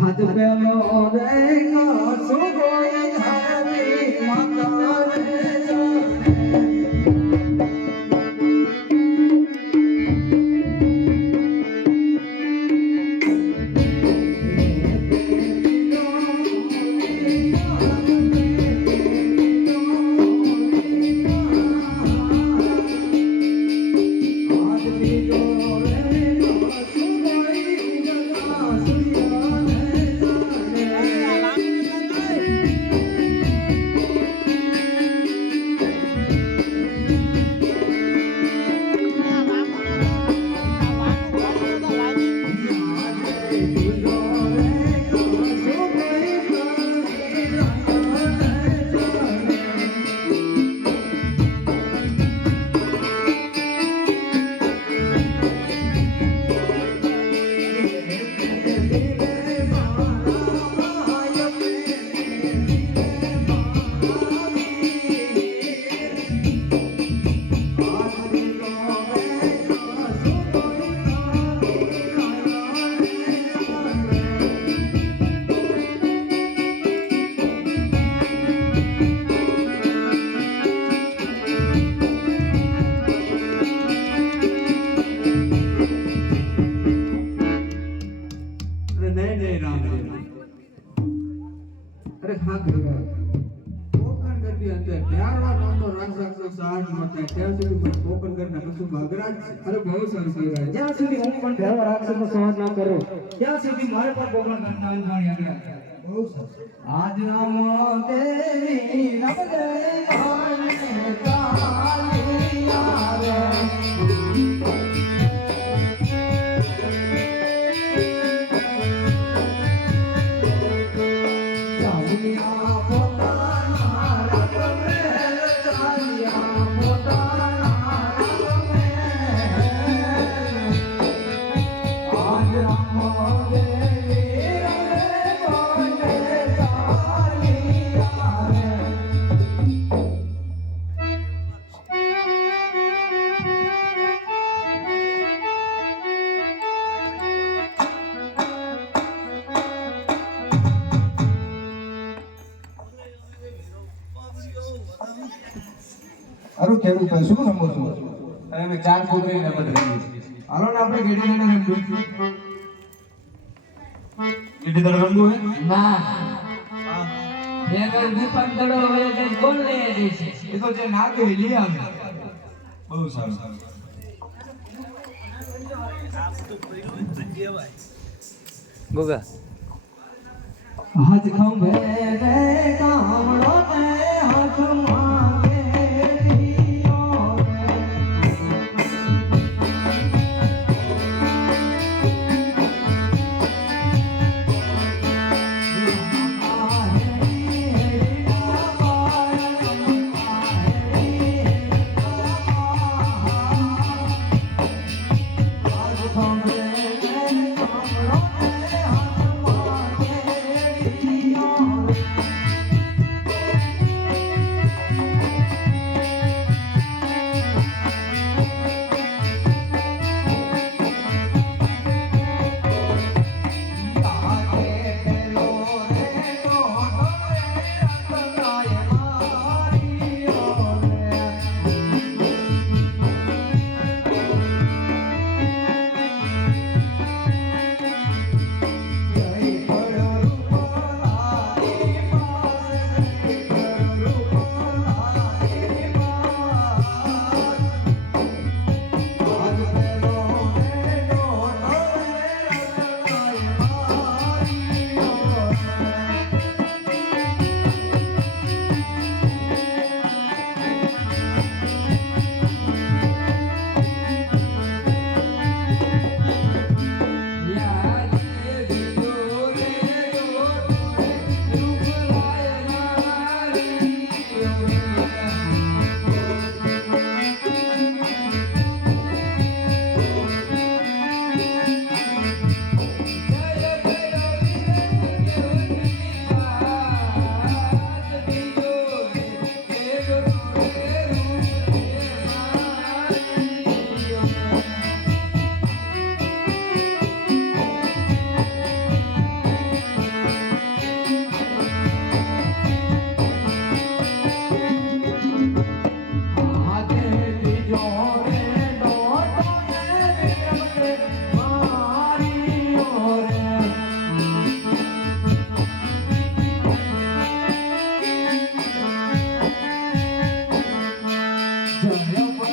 હાથ પેલો રેંગા સુગોય હરી માતા રે અરે બહુ સરસ કહેવાય. જ્યાં સુધી હું પણ ભેળો રાક્ષસનો સંહાર ના કરું ત્યાં સુધી મારે પણ ગોકર્ણ ઘટના અનજાણી આગળ. બહુ સરસ. આજ નમો દેવી નમદે માને કાલિયા રે અરું કેવું કહે શું રમો છો? અરે અમે ચાર છોકરી ને રમત રમીએ છીએ. હાલો ને આપણે ગેડી ગેડી રમવું. ગેડી દડ રમવું હે? ના એ કઈ વિપન દડો હોય કે કોણ લઈ આવી છે? એ તો જે ના કે લઈ આવે. બહુ સારું. ગોગા હાથ ખંભે રે કામડો તે હાથમાં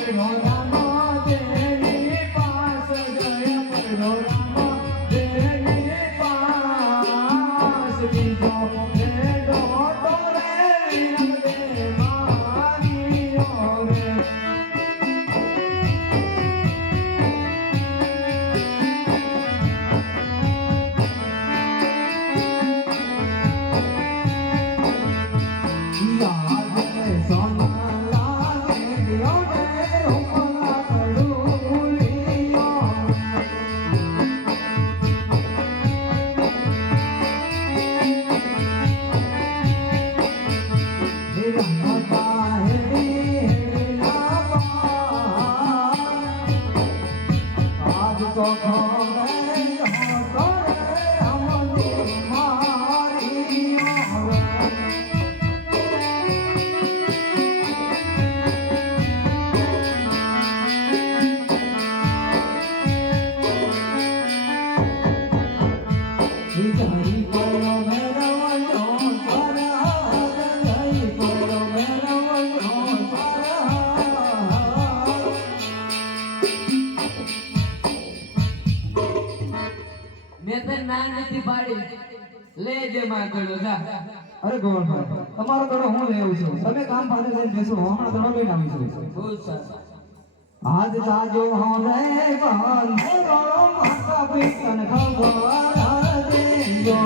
પકડો રામા દેવી પાસ જય પકડો રામા દેવી પાસ બીજો બેડો તો રે રમદે મારીઓ રે મેં તને ના નથી પાડી લે જે માં ગળો જા અરે ગોવર્ધન તમારો દડો હું લેવું છું તમે કામ પાસે જઈને બેસો હમણાં દડો લઈને આવીશું બહુ સરસ આજ તાજો હોરે બંધરો માતા પિતન ખબર દેજો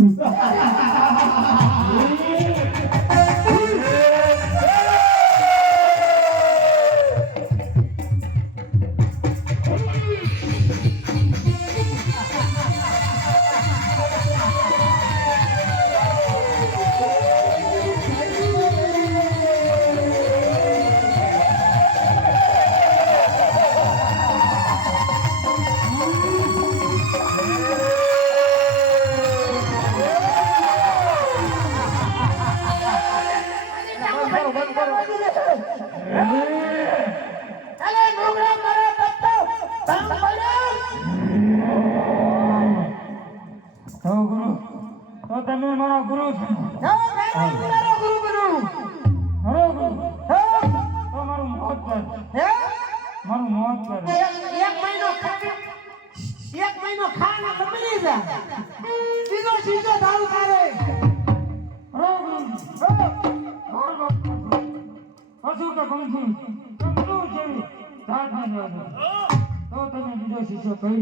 તો તમે મારા ગુરુ છો. હરો ગુરુ. તો મારું મોત કર. મારું મોત કર. એક મહિનો ખાના બની જા બીજો સીધો દારૂ કરે હરો ગુરુ. હસુ કે પંખી ગુરુ છે સાથ ન લેજો. તો તમે બીજો શિષ્ય કહી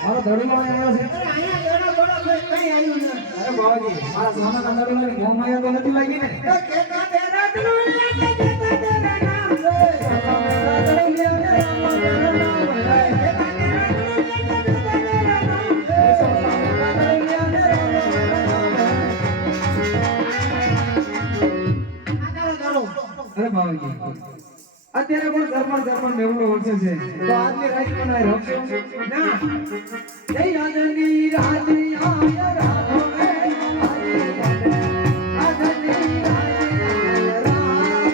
મારો ધડુલો આવ્યો છે અરે અહીંયા ધડો ધડો કોઈ કઈ આવ્યું નથી અરે બાવાજી મારા સામાના ધડુલાની મોં માયા તો નથી લાગી ને તો કેતા તેરા ધડુલા કેતા તેરા નામ રે અરે બાવાજી અત્યારે પણ ધર્મ મેવડો વર્ષે છે તો આજની રાત પણ આ રખશો ના જય રાજની રાજી આય રાધો રે આજની રાજી આય રાધો રે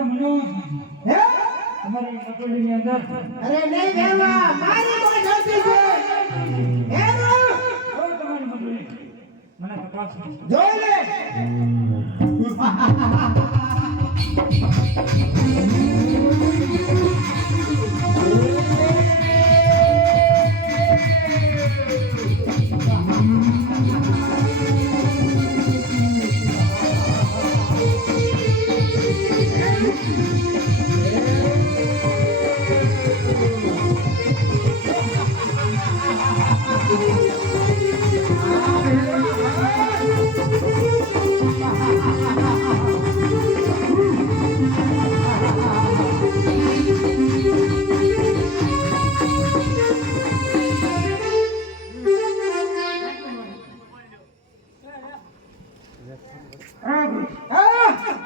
મને મળ્યું હે તમારી કટોરીની અંદર અરે નહીં ભેરવા મારી કોઈ ગલતી છે ભેરવા તમારી મંડળી મને તપાસ જોઈ લે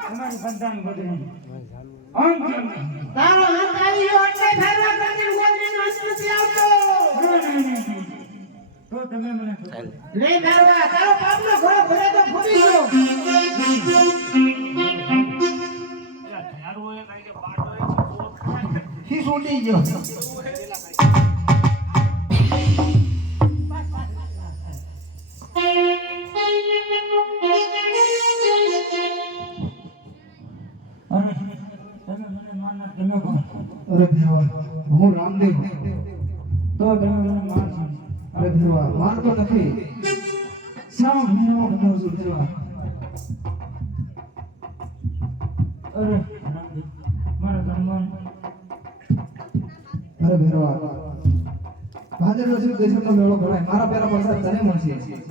તમારી સંતાન બદલી તારો હાથ આવી ગયો એટલે ભેરવા કરતી ગોદડીનો અંત નથી આવતો તો તમે મને નહીં ભેરવા તારો પાપનો ઘોડો ભરે તો ફૂટી ગયો ઈ ફૂટી ગયો અરે તમે મને માનના તમે કોણ અરે ભેરવા હું રામદેવ તો તમે મને માનશો અરે ભેરવા મારતો નથી સાવ ભીનામાં બનાવું છું ભેરવા અરે મારા ધર્મન અરે ભેરવા ભાદરવા સુધી દેશનો મેળો ભરાય મારા પેલા પૈસા તને મળશે